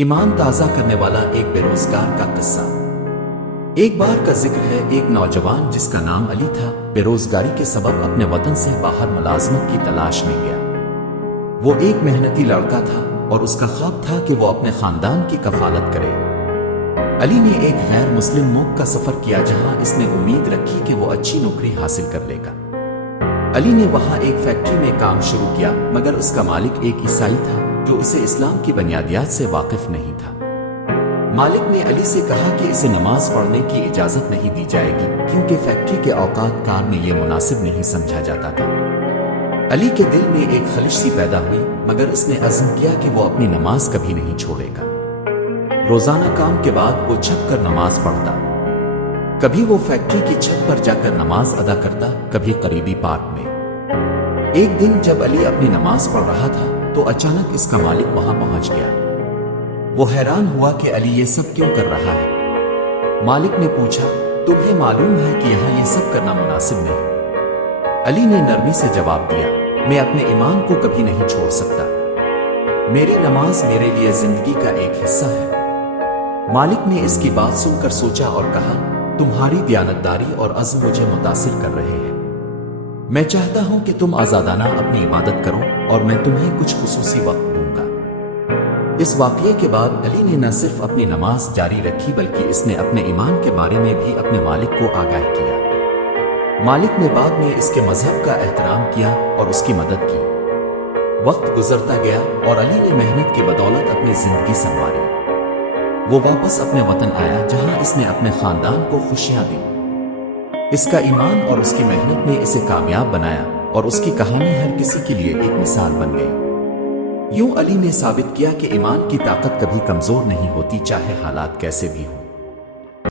ایمان تازہ کرنے والا ایک بے روزگار کا قصہ۔ ایک بار کا ذکر ہے، ایک نوجوان جس کا نام علی تھا بے روزگاری کے سبب اپنے وطن سے باہر ملازمت کی تلاش میں گیا۔ وہ ایک محنتی لڑکا تھا اور اس کا خواب تھا کہ وہ اپنے خاندان کی کفالت کرے۔ علی نے ایک غیر مسلم ملک کا سفر کیا جہاں اس نے امید رکھی کہ وہ اچھی نوکری حاصل کر لے گا۔ علی نے وہاں ایک فیکٹری میں کام شروع کیا، مگر اس کا مالک ایک عیسائی تھا جو اسے اسلام کی بنیادیات سے واقف نہیں تھا۔ مالک نے علی سے کہا کہ اسے نماز پڑھنے کی اجازت نہیں دی جائے گی کیونکہ فیکٹری کے اوقات کار میں یہ مناسب نہیں سمجھا جاتا تھا۔ علی کے دل میں ایک خلش سی پیدا ہوئی، مگر اس نے عزم کیا کہ وہ اپنی نماز کبھی نہیں چھوڑے گا۔ روزانہ کام کے بعد وہ چھپ کر نماز پڑھتا، کبھی وہ فیکٹری کی چھت پر جا کر نماز ادا کرتا، کبھی قریبی پارک میں۔ ایک دن جب علی اپنی نماز پڑھ رہا تھا تو اچانک اس کا مالک وہاں پہنچ گیا۔ وہ حیران ہوا کہ علی یہ سب کیوں کر رہا ہے۔ مالک نے پوچھا، تمہیں معلوم ہے کہ یہاں یہ سب کرنا مناسب نہیں؟ علی نے نرمی سے جواب دیا، میں اپنے ایمان کو کبھی نہیں چھوڑ سکتا۔ میری نماز میرے لیے زندگی کا ایک حصہ ہے۔ مالک نے اس کی بات سن کر سوچا اور کہا، تمہاری دیانتداری اور عزم مجھے متاثر کر رہے ہیں۔ میں چاہتا ہوں کہ تم آزادانہ اپنی عبادت کرو اور میں تمہیں کچھ خصوصی وقت دوں گا۔ اس واقعے کے بعد علی نے نہ صرف اپنی نماز جاری رکھی بلکہ اس نے اپنے ایمان کے بارے میں بھی اپنے مالک کو آگاہ کیا۔ مالک نے بعد میں اس کے مذہب کا احترام کیا اور اس کی مدد کی۔ وقت گزرتا گیا اور علی نے محنت کی بدولت اپنی زندگی سنواری۔ وہ واپس اپنے وطن آیا جہاں اس نے اپنے خاندان کو خوشیاں دی۔ اس کا ایمان اور اس کی محنت نے اسے کامیاب بنایا اور اس کی کہانی ہر کسی کے لیے ایک مثال بن گئی۔ یوں علی نے ثابت کیا کہ ایمان کی طاقت کبھی کمزور نہیں ہوتی، چاہے حالات کیسے بھی ہوں۔